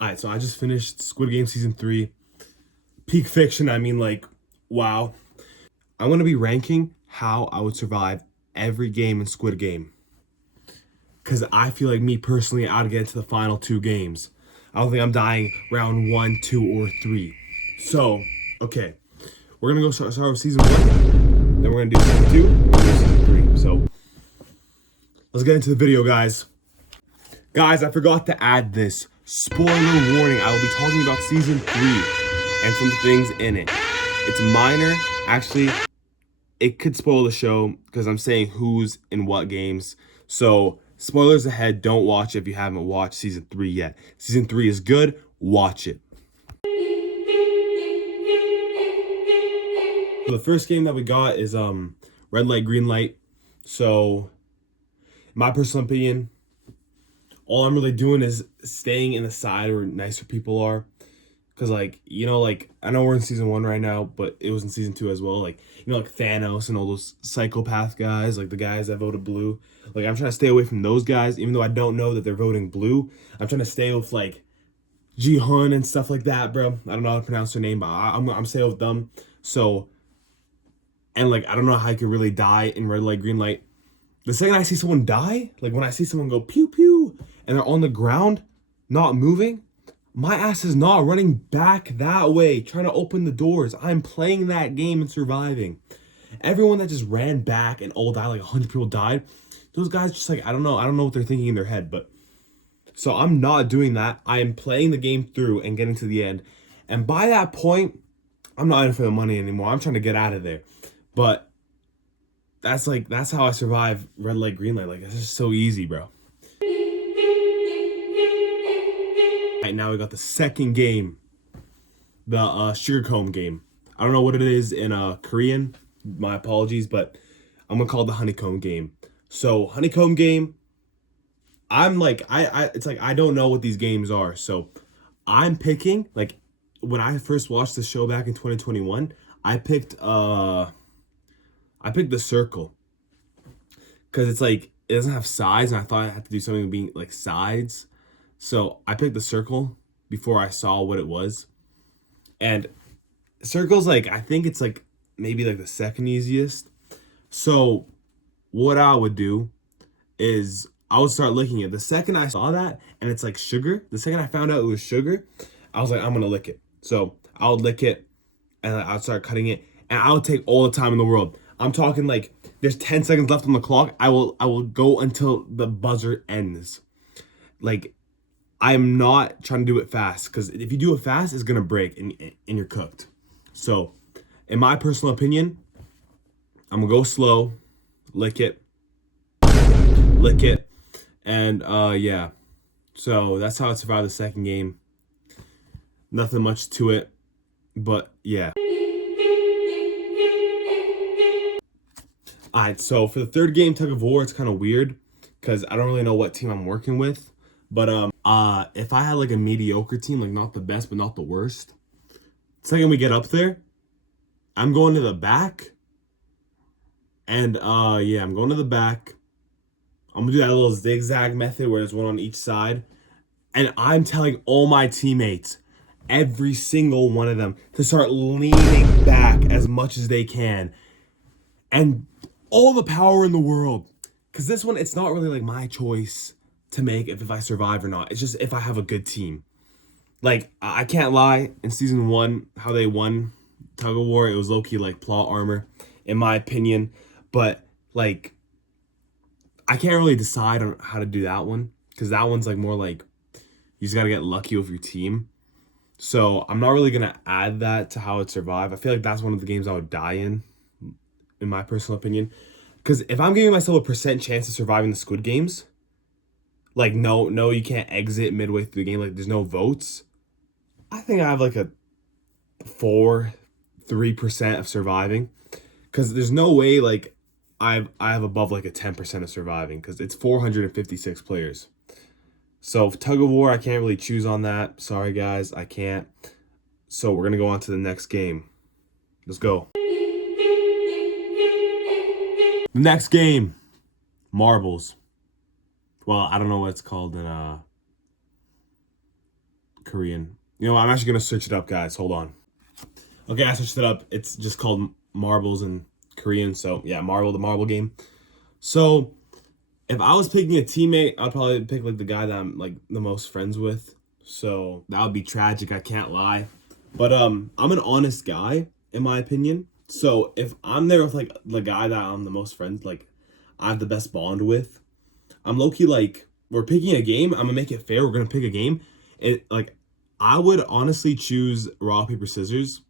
Alright, so I just finished Squid Game Season 3. Peak fiction, I mean, like, wow. I'm going to be ranking how I would survive every game in Squid Game. Because I feel like me personally, I'd get into the final 2 games. I don't think I'm dying round 1, 2, or 3. So, okay. We're going to go start with Season 1. Then we're going to do Season 2. And we're going to do Season 3. So, let's get into the video, guys. Guys, I forgot to add this. Spoiler warning, I will be talking about Season 3 and some things in it. It's minor. Actually, it could spoil the show because I'm saying who's in what games. So, spoilers ahead. Don't watch it if you haven't watched Season 3 yet. Season 3 is good. Watch it. So the first game that we got is red light, green light. So, in my personal opinion, all I'm really doing is staying in the side where nicer people are. Cause like, like I know we're in season 1 right now, but it was in season 2 as well. Like, like Thanos and all those psychopath guys, like the guys that voted blue. Like I'm trying to stay away from those guys, even though I don't know that they're voting blue. I'm trying to stay with like Ji-hun and stuff like that, bro. I don't know how to pronounce her name, but I'm staying with them. So, and like I don't know how I could really die in red light, green light. The second I see someone die, like when I see someone go pew pew and they're on the ground, not moving, my ass is not running back that way, trying to open the doors. I'm playing that game and surviving. Everyone that just ran back and all died, like 100 people died, those guys just like, I don't know what they're thinking in their head, but so I'm not doing that. I am playing the game through and getting to the end. And by that point, I'm not in for the money anymore. I'm trying to get out of there. But that's how I survive red light, green light. Like, it's just so easy, bro. Right now we got the second game, the sugarcomb game. I don't know what it is in Korean. My apologies, but I'm gonna call it the honeycomb game. So honeycomb game, I'm like it's like I don't know what these games are. So I'm picking like when I first watched the show back in 2021, I picked the circle because it's like it doesn't have sides, and I thought I had to do something being like sides. So I picked the circle before I saw what it was. And circle's like, I think it's like maybe like the second easiest. So what I would do is I would start licking it. The second I saw that and it's like sugar, the second I found out it was sugar, I was like, I'm gonna lick it. So I would lick it and I would start cutting it and I would take all the time in the world. I'm talking like there's 10 seconds left on the clock. I will go until the buzzer ends. Like I'm not trying to do it fast because if you do it fast, it's gonna break and you're cooked. So, in my personal opinion, I'm gonna go slow, lick it, and yeah. So that's how I survived the second game. Nothing much to it, but yeah. Alright, so for the third game, tug of war, it's kind of weird because I don't really know what team I'm working with. But if I had like a mediocre team, like not the best but not the worst, second we get up there, I'm going to the back. And yeah, I'm going to the back. I'm gonna do that little zigzag method where there's one on each side. And I'm telling all my teammates, every single one of them, to start leaning back as much as they can. And all the power in the world. Because this one, it's not really like my choice to make if I survive or not. It's just if I have a good team. Like, I can't lie, in season 1, how they won tug of war, it was low-key like plot armor, in my opinion. But like, I can't really decide on how to do that one. Because that one's like more like, you just gotta get lucky with your team. So I'm not really gonna add that to how it survive. I feel like that's one of the games I would die in my personal opinion. Because if I'm giving myself a percent chance of surviving the Squid Games, like no, you can't exit midway through the game. Like there's no votes. I think I have like a 3% of surviving. Because there's no way like I have above like a 10% of surviving. Because it's 456 players. So tug of war, I can't really choose on that. Sorry guys, I can't. So we're gonna go on to the next game. Let's go. The next game, marbles. Well, I don't know what it's called in Korean. You know, I'm actually gonna search it up, guys. Hold on. Okay, I searched it up. It's just called marbles in Korean. So yeah, marble, the marble game. So if I was picking a teammate, I'd probably pick like the guy that I'm like the most friends with. So that would be tragic. I can't lie. But I'm an honest guy in my opinion. So if I'm there with like the guy that I'm the most friends, like I have the best bond with, I'm low key like we're picking a game. I'm gonna make it fair. We're gonna pick a game. It like I would honestly choose rock paper scissors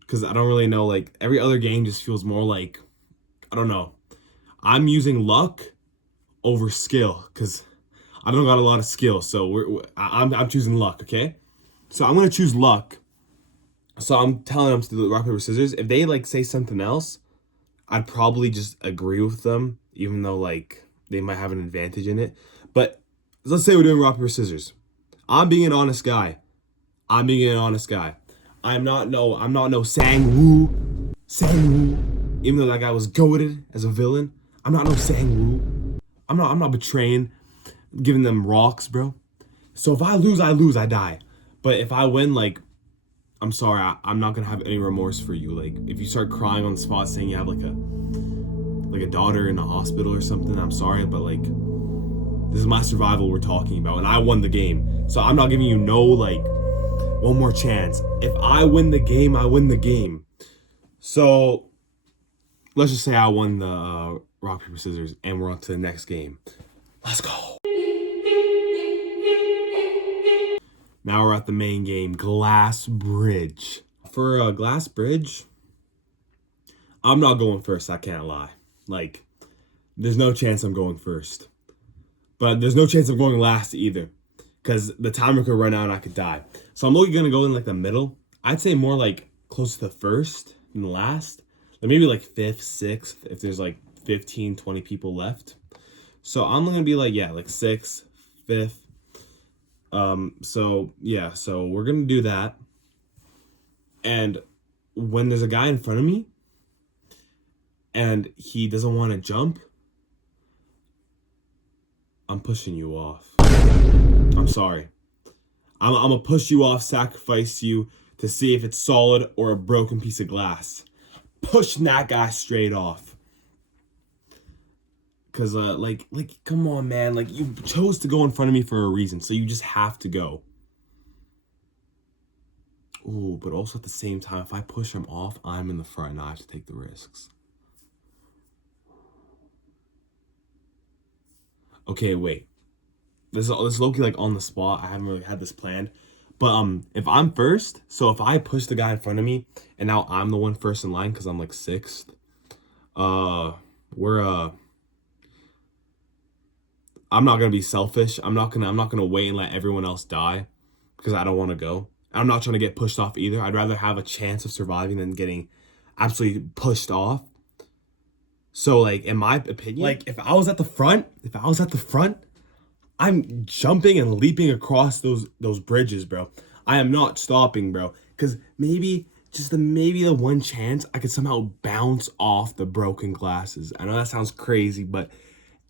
because I don't really know. Like every other game just feels more like I don't know. I'm using luck over skill because I don't got a lot of skill. So I'm choosing luck. Okay, so I'm gonna choose luck. So I'm telling them to do rock paper scissors. If they like say something else, I'd probably just agree with them, even though like they might have an advantage in it. But let's say we're doing rock paper scissors. I'm being an honest guy. I'm being an honest guy. I'm not no Sang Woo. Sang Woo. Even though that guy was goated as a villain, I'm not no Sang Woo. I'm not betraying, giving them rocks, bro. So if I lose, I die. But if I win, like, I'm sorry, I'm not gonna have any remorse for you. Like, if you start crying on the spot saying you have like a daughter in a hospital or something, I'm sorry, but like, this is my survival we're talking about, and I won the game. So I'm not giving you no like one more chance. If I win the game, I win the game. So let's just say I won the rock paper scissors, and we're on to the next game. Let's go. Now we're at the main game, Glass Bridge. For Glass Bridge, I'm not going first, I can't lie. Like, there's no chance I'm going first. But there's no chance I'm going last either. Because the timer could run out and I could die. So I'm looking gonna go in like the middle. I'd say more like close to the first than the last. Like maybe like fifth, sixth, if there's like 15, 20 people left. So I'm gonna be like, yeah, like sixth, fifth. So yeah, so we're gonna do that. And when there's a guy in front of me and he doesn't want to jump, I'm pushing you off. I'm sorry. I'm gonna push you off, sacrifice you to see if it's solid or a broken piece of glass. Pushing that guy straight off. Cause like come on, man, like you chose to go in front of me for a reason, so you just have to go. Ooh, but also at the same time, if I push him off, I'm in the front and I have to take the risks. Okay, wait. This is low-key like on the spot. I haven't really had this planned. But if I'm first, so if I push the guy in front of me and now I'm the one first in line because I'm like sixth, we're I'm not gonna be selfish. I'm not gonna wait and let everyone else die because I don't want to go. I'm not trying to get pushed off either. I'd rather have a chance of surviving than getting absolutely pushed off. So like in my opinion, like if I was at the front, I'm jumping and leaping across those bridges, bro. I am not stopping, bro. Cause maybe maybe the one chance I could somehow bounce off the broken glasses. I know that sounds crazy, but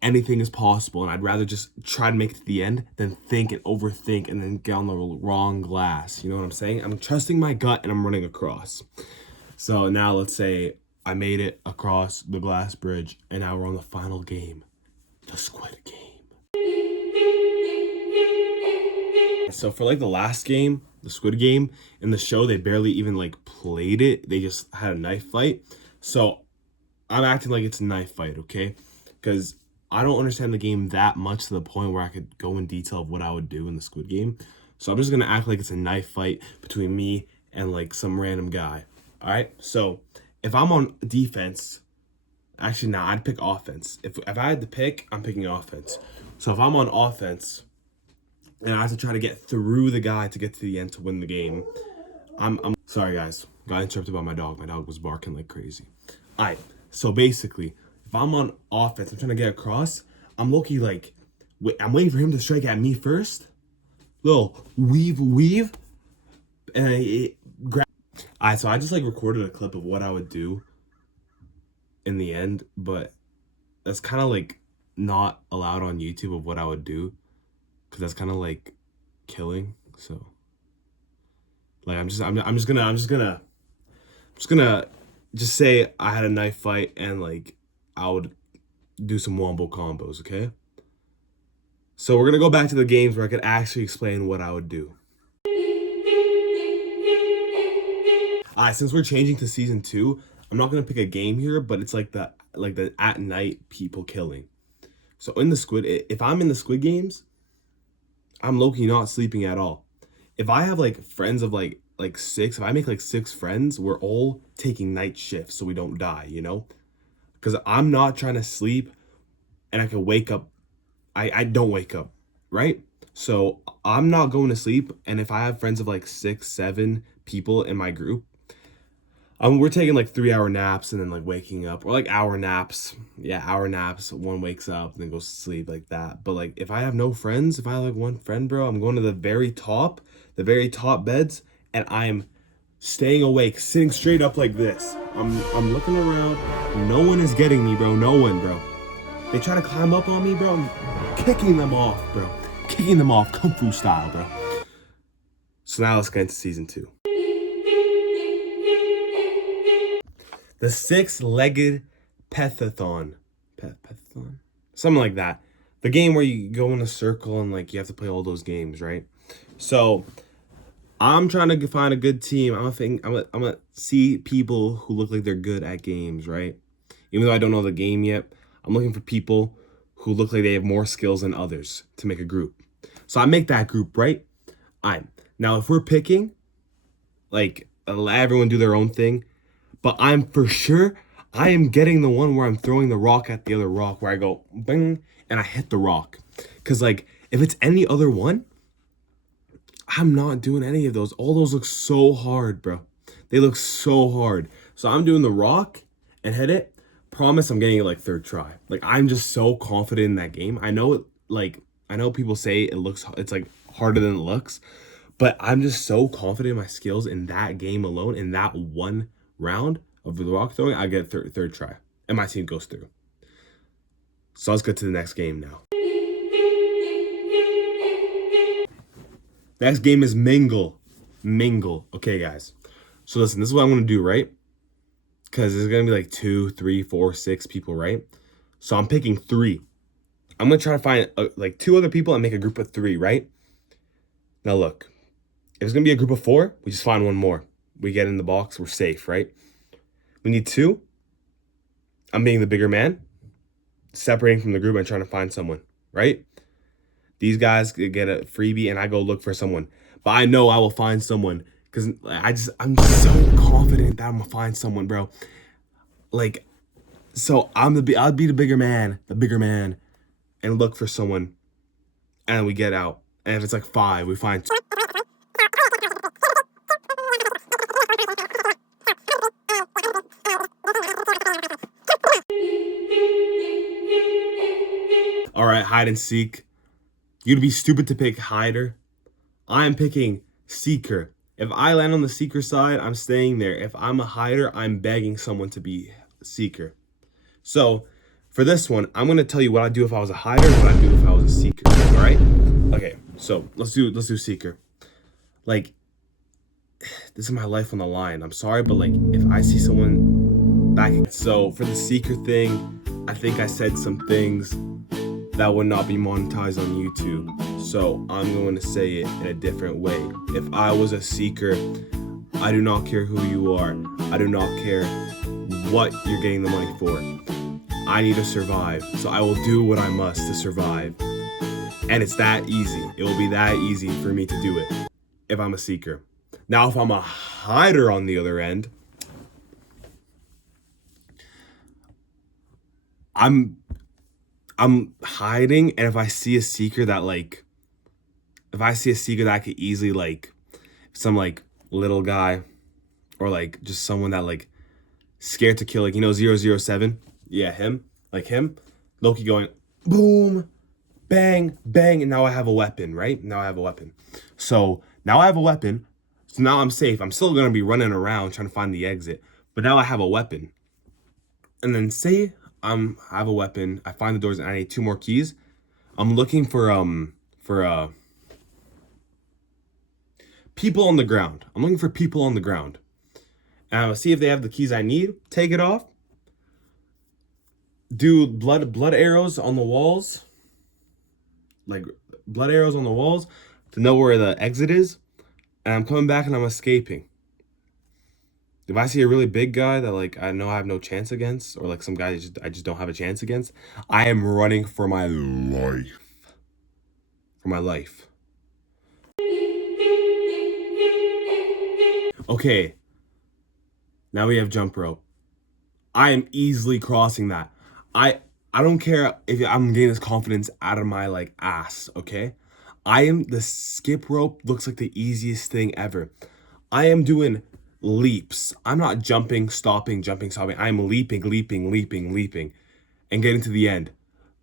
anything is possible, and I'd rather just try to make it to the end than think and overthink and then get on the wrong glass. You know what I'm saying? I'm trusting my gut and I'm running across. So now let's say I made it across the glass bridge and now we're on the final game, the Squid game. So for like the last game, the Squid game, in the show, they barely even like played it. They just had a knife fight. So I'm acting like it's a knife fight, okay? Because I don't understand the game that much to the point where I could go in detail of what I would do in the Squid game. So I'm just gonna act like it's a knife fight between me and like some random guy. All right. So if I'm on defense, actually, nah, I'd pick offense. If I had to pick, I'm picking offense. So if I'm on offense and I have to try to get through the guy to get to the end to win the game, I'm sorry, guys. Got interrupted by my dog. My dog was barking like crazy. All right. So basically, if I'm on offense, I'm trying to get across. I'm low-key like, I'm waiting for him to strike at me first. Little weave, and it grab. Alright, so I just like recorded a clip of what I would do in the end, but that's kind of like not allowed on YouTube of what I would do, because that's kind of like killing. So Like I'm just gonna just say I had a knife fight and like I would do some wombo combos, okay? So we're gonna go back to the games where I could actually explain what I would do. Alright, since we're changing to season 2, I'm not gonna pick a game here, but it's like the at night people killing. So in the Squid, if I'm in the Squid games, I'm low-key not sleeping at all. If I have like friends of like six, if I make like six friends, we're all taking night shifts so we don't die, you know? Because I'm not trying to sleep and I can wake up. I don't wake up, right? So I'm not going to sleep. And if I have friends of like six, seven people in my group, we're taking like 3 hour naps and then like waking up, or like hour naps. Yeah, hour naps. One wakes up and then goes to sleep like that. But like if I have no friends, if I have like one friend, bro, I'm going to the very top beds, and I'm staying awake, sitting straight up like this. I'm looking around. No one is getting me, bro. No one, bro. They try to climb up on me, bro. I'm kicking them off, bro. Kicking them off, kung fu style, bro. So now let's get into season 2. The six-legged pethathon. Pethathon? Something like that. The game where you go in a circle and like you have to play all those games, right? So I'm trying to find a good team. I'm gonna see people who look like they're good at games, right? Even though I don't know the game yet, I'm looking for people who look like they have more skills than others to make a group. So I make that group, right? I Now if we're picking, like let everyone do their own thing, but I'm for sure I am getting the one where I'm throwing the rock at the other rock, where I go bing and I hit the rock. Cause like if it's any other one, I'm not doing any of those. All those look so hard, bro. They look so hard. So I'm doing the rock and hit it. Promise I'm getting it like third try. Like I'm just so confident in that game. I know it, like I know people say it's like harder than it looks, but I'm just so confident in my skills in that game alone. In that one round of the rock throwing, I get third try, and my team goes through. So let's get to the next game now. Next game is Mingle. Mingle. Okay, guys. So listen, this is what I'm gonna do, right? Because there's gonna be like 2, 3, 4, 6 people, right? So I'm picking 3. I'm gonna try to find like 2 other people and make a group of 3, right? Now look, if it's gonna be a group of 4, we just find one more. We get in the box, we're safe, right? We need 2. I'm being the bigger man, separating from the group and trying to find someone, right? These guys get a freebie and I go look for someone. But I know I will find someone because I'm so confident that I'm gonna find someone, bro. Like, so I'll be the bigger man, and look for someone, and we get out. And if it's like 5, we find 2. All right, hide and seek. You'd be stupid to pick hider. I'm picking seeker. If I land on the seeker side, I'm staying there. If I'm a hider, I'm begging someone to be seeker. So for this one, I'm gonna tell you what I'd do if I was a hider and what I'd do if I was a seeker. All right? Okay. So let's do seeker. Like, this is my life on the line. I'm sorry, but like if I see someone back, so for the seeker thing, I think I said some things that would not be monetized on YouTube. So I'm going to say it in a different way. If I was a seeker, I do not care who you are. I do not care what you're getting the money for. I need to survive. So I will do what I must to survive. And it's that easy. It will be that easy for me to do it if I'm a seeker. Now, if I'm a hider on the other end, I'm hiding, and if I see a seeker that I could easily like, some like little guy, or like just someone that like scared to kill, like, you know, 007, yeah, him, Loki going boom, bang, bang, and now I have a weapon, right? So now I have a weapon, so now I'm safe. I'm still gonna be running around trying to find the exit, but now I have a weapon. And then say I have a weapon, I find the doors, and I need 2 more keys. I'm looking for people on the ground. I'm looking for people on the ground. And I'm gonna see if they have the keys I need. Take it off. Do blood arrows on the walls. Like blood arrows on the walls to know where the exit is. And I'm coming back and I'm escaping. If I see a really big guy that like I know I have no chance against, or like some guy I just don't have a chance against, I am running for my life. For my life. Okay. Now we have jump rope. I am easily crossing that. I don't care if I'm getting this confidence out of my like ass, okay? The skip rope looks like the easiest thing ever. I am doing leaps. I'm not jumping, stopping, jumping, stopping. I'm leaping, and getting to the end.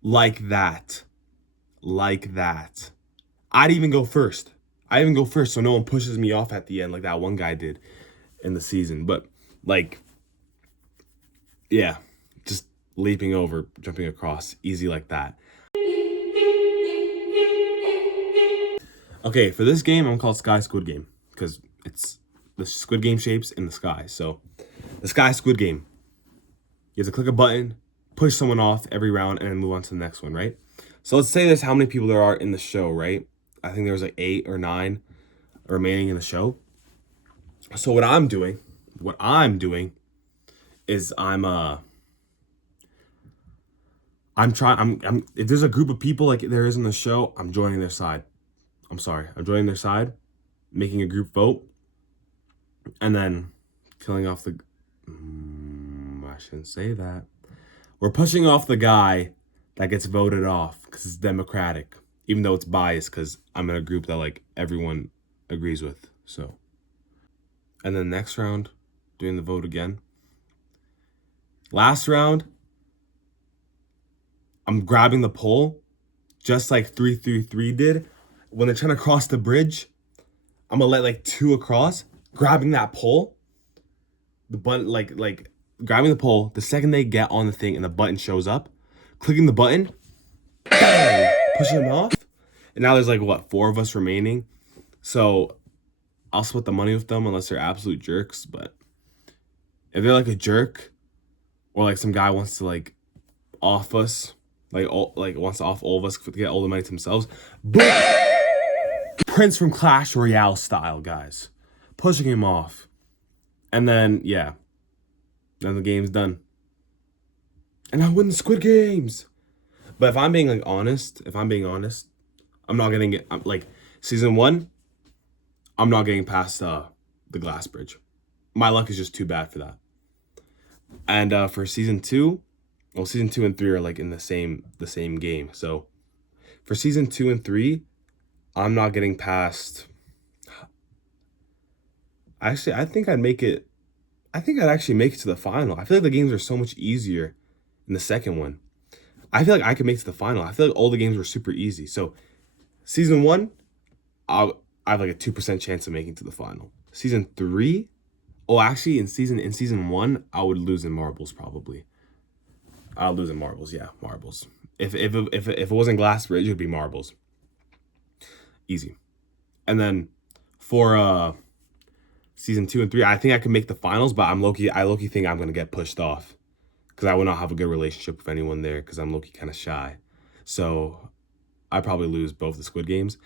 Like that. Like that. I'd even go first. So no one pushes me off at the end like that one guy did in the season. But like, yeah, just leaping over, jumping across, easy like that. Okay, for this game, I'm called Sky Squid Game because it's the Squid Game shapes in the sky. So the Sky Squid Game, you have to click a button, push someone off every round, and then move on to the next one, right? So let's say there's how many people there are in the show, right? I think there was like 8 or 9 remaining in the show. So what I'm doing is I'm if there's a group of people like there is in the show, I'm joining their side. I'm joining their side, making a group vote, and then killing off the I shouldn't say that. We're pushing off the guy that gets voted off because it's democratic, even though it's biased because I'm in a group that like everyone agrees with. So, and then next round, doing the vote again. Last round, I'm grabbing the pole, just like 333 did. When they're trying to cross the bridge, I'm gonna let like 2 across, grabbing that pole. The button, like grabbing the pole. The second they get on the thing and the button shows up, clicking the button, bang, pushing them off. And now there's like what 4 of us remaining. So I'll split the money with them unless they're absolute jerks. But if they're like a jerk, or like some guy wants to like off us, wants to off all of us to get all the money to themselves, boom! Prince from Clash Royale style, guys, pushing him off, and then yeah, then the game's done, and I win the Squid Games. But if I'm being honest, I'm not getting it. I'm, like season 1, I'm not getting past the glass bridge. My luck is just too bad for that. And for season 2, well, season 2 and 3 are like in the same game. So for season 2 and 3, I'm not getting past. Actually, I think I'd actually make it to the final. I feel like the games are so much easier in the second one. I feel like I could make it to the final. I feel like all the games were super easy. So season 1, I have like a 2% chance of making it to the final. Season 3, oh, actually in season 1, I would lose in marbles probably. I'll lose in marbles, yeah, marbles. If it wasn't glass bridge, it would be marbles. Easy. And then for season 2 and 3, I think I can make the finals, but I low-key think I'm gonna get pushed off because I will not have a good relationship with anyone there because I'm low-key kind of shy. So I probably lose both the Squid Games.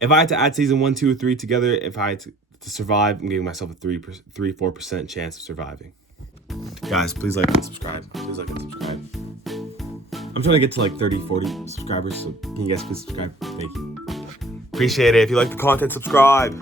If I had to add season 1, 2, or 3 together, if I had to survive, I'm giving myself a 4% chance of surviving. Guys, please like and subscribe. I'm trying to get to like 30, 40 subscribers, so can you guys please subscribe? Thank you. Appreciate it. If you like the content, subscribe.